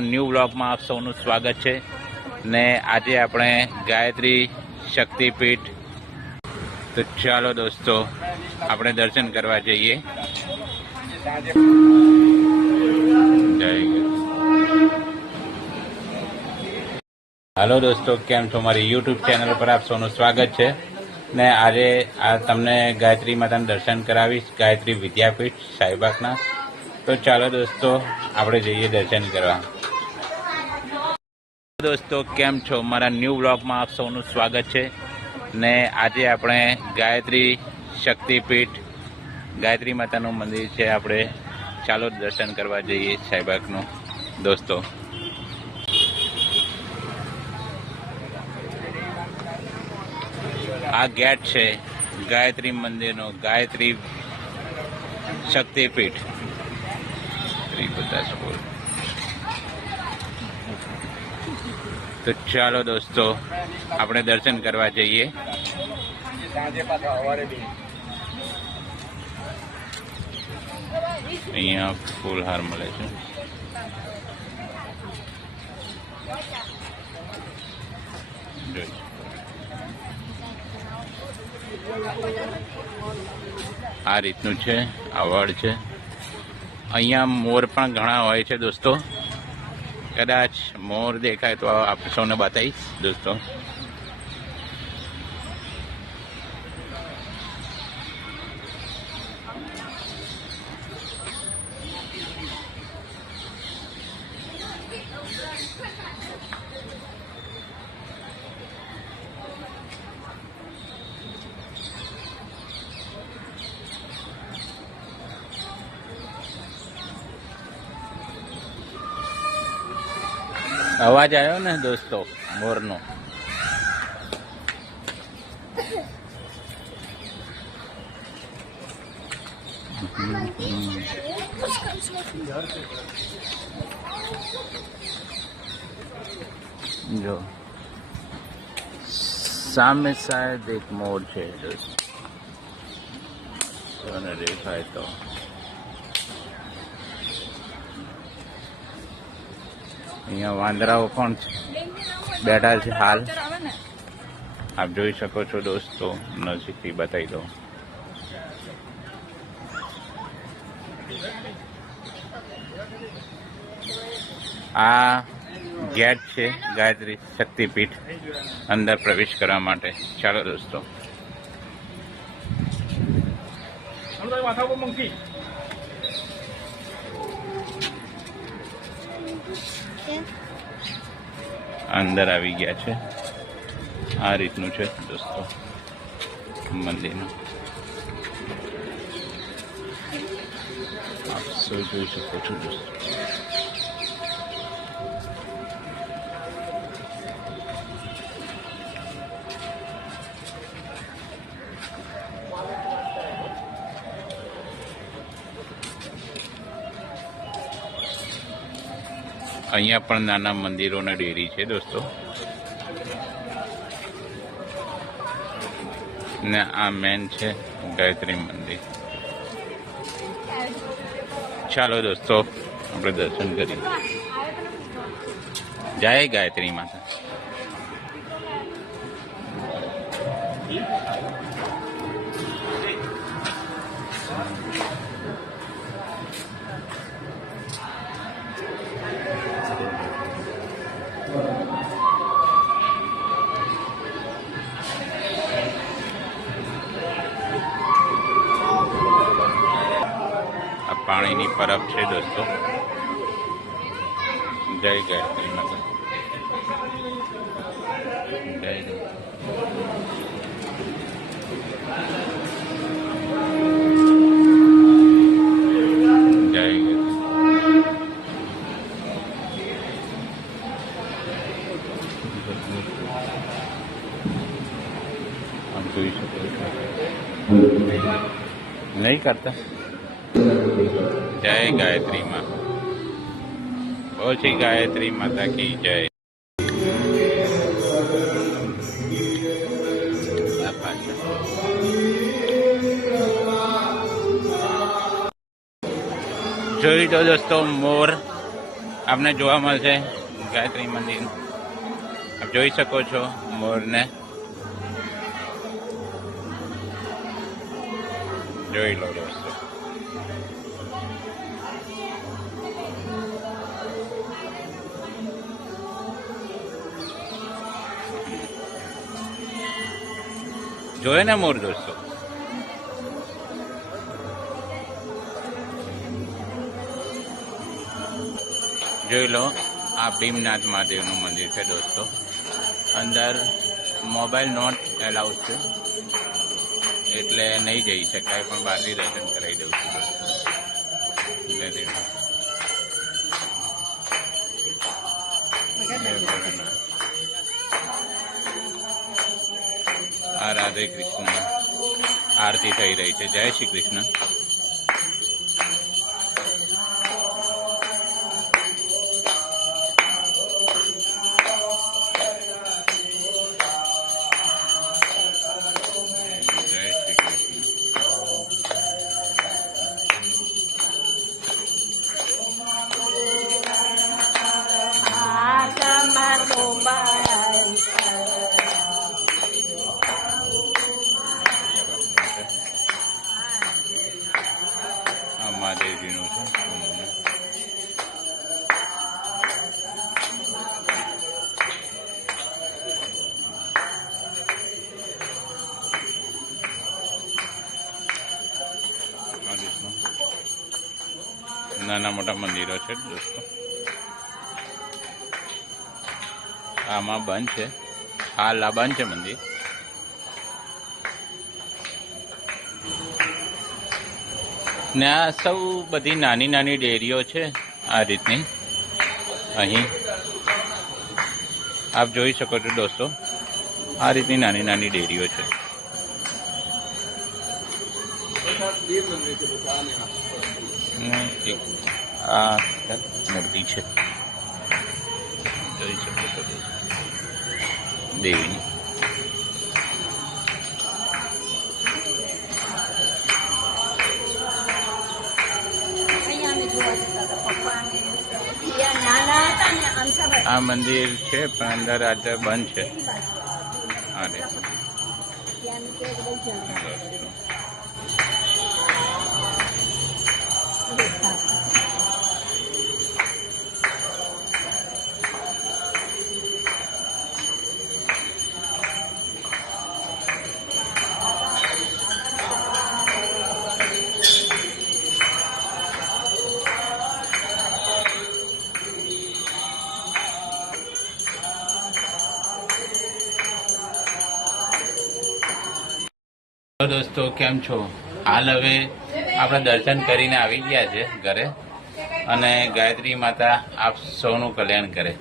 New બ્લોગમાં આપ સૌનું સ્વાગત છે. ને આજે આપણે ગાયત્રી શક્તિપીઠ. તો ચાલો દોસ્તો, આપણે દર્શન કરવા જઈએ. હાલો દોસ્તો, કેમ છો મારી યુટ્યુબ ચેનલ પર આપ સૌનું સ્વાગત છે. ને આજે આ તમને ગાયત્રી માતાનું દર્શન કરાવીશ, ગાયત્રી વિદ્યાપીઠ સાહેબાગના તો ચાલો દોસ્તો, આપણે જઈએ દર્શન કરવા. દોસ્તો, કેમ છો? મારા ન્યૂ બ્લોગમાં આપ સૌનું સ્વાગત છે. ને આજે આપણે ગાયત્રી શક્તિપીઠ, ગાયત્રી માતાનું મંદિર છે. આપણે ચાલો દર્શન કરવા જઈએ સાઈબાગનું દોસ્તો. આ ગેટ છે ગાયત્રી મંદિરનો, ગાયત્રી શક્તિપીઠ. ત્રિપુતા સ્કૂલ. તો ચાલો દોસ્તો, આપણે દર્શન કરવા જઈએ. અહીંયા ફૂલહાર મળે છે. આ રીતનું છે આવડ છે. અહીંયા મોર પણ ઘણા હોય છે દોસ્તો. કદાચ મોર દેખાય તો આપ સૌને બતાવીશ દોસ્તો. અવાજ આવ્યો ને દોસ્તો મોરનો. જો. સામે શાયદ એક મોર છે દેખાય તો. અહીંયા વાંદરાઓ પણ બેઠા છે હાલ. આપ જોઈ શકો છો દોસ્તો, નજીકથી બતાવી દો આ ગેટ છે, ગાયત્રી શક્તિપીઠ, અંદર પ્રવેશ કરવા માટે. ચાલો દોસ્તો. મૂકી અંદર આવી ગયા છે. આ રીતનું છે, દોસ્તો, મંદિરનું. આપ સૌ જોઈ શકો છો, દોસ્તો. અહીંયા પણ નાના મંદિરોને ડેરી છે દોસ્તો. ને આ મેન છે ગાયત્રી મંદિર. ચાલો દોસ્તો, આપણે દર્શન કરીએ. જય ગાયત્રી માતા. પાણીની પરબ છે દોસ્તો. જય ગાયત્રી માતા. જય જય. આપ જોઈ શકો નહીં કરતા? જય ગાયત્રી માં. ઓછી ગાયત્રી માતા કી જય. જોઈ તો દોસ્તો, મોર આપને જોવા મળશે, ગાયત્રી મંદિર. આપ જોઈ શકો છો મોરને. જોઈ લો દોસ્તો. જોયે ને મોર દોસ્તો જોઈ લો આ ભીમનાથ મહાદેવનું મંદિર છે, દોસ્તો. અંદર મોબાઈલ નોટ એલાઉડ છે. એટલે નહીં જઈ શકાય, પણ બહારથી દર્શન કરાવી દઉં છું, દોસ્તો. રાધે કૃષ્ણ. આરતી થઈ રહી છે. જય શ્રી કૃષ્ણ. નાના મોટા મંદિરો છે દોસ્તો. આમાં બંધ છે. આ બંધ છે મંદિર. ને આ સૌ બધી નાની નાની ડેરીઓ છે આ રીતની. અહીં. આપ જોઈ શકો છો દોસ્તો. આ રીતની નાની નાની ડેરીઓ છે. એક આ મૂર્તિ છે જોઈ શકો છો દોસ્તો દેવીની અહીંયા અમે જોવા જતા હતા પપ્પાને ત્યાં નાના હતા ને અંશાભાઈ આ મંદિર છે પણ અંદર આજે બંધ છે આ દોસ્તો, કેમ છો? હાલ હવે આપણે દર્શન કરીને આવી ગયા છે ઘરે અને ગાયત્રી માતા આપ સૌનું કલ્યાણ કરે.